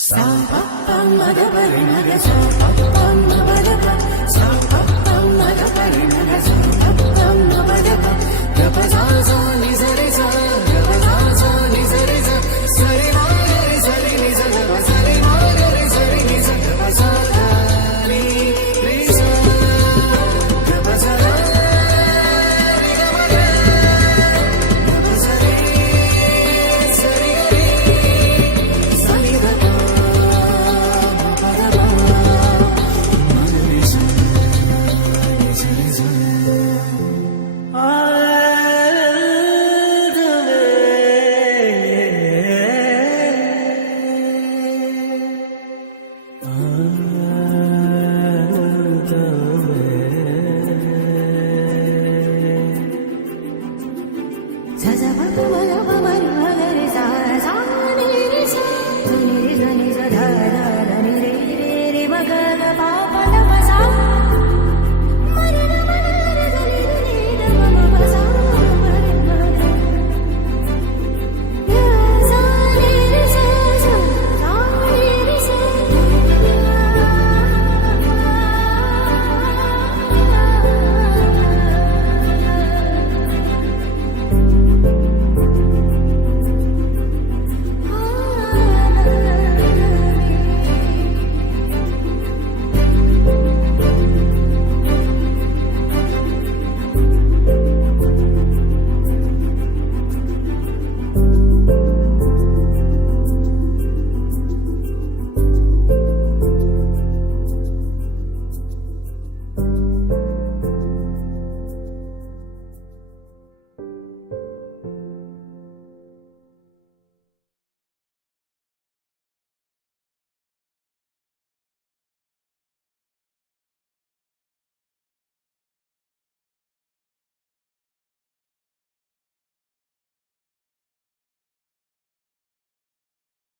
सा pa pa ma ga pa re ma ga sa pa pa ma pa ga pa sa pa pa ma ga pa re ma ga sa pa pa ma pa ga pa ga pa sa sa ni sa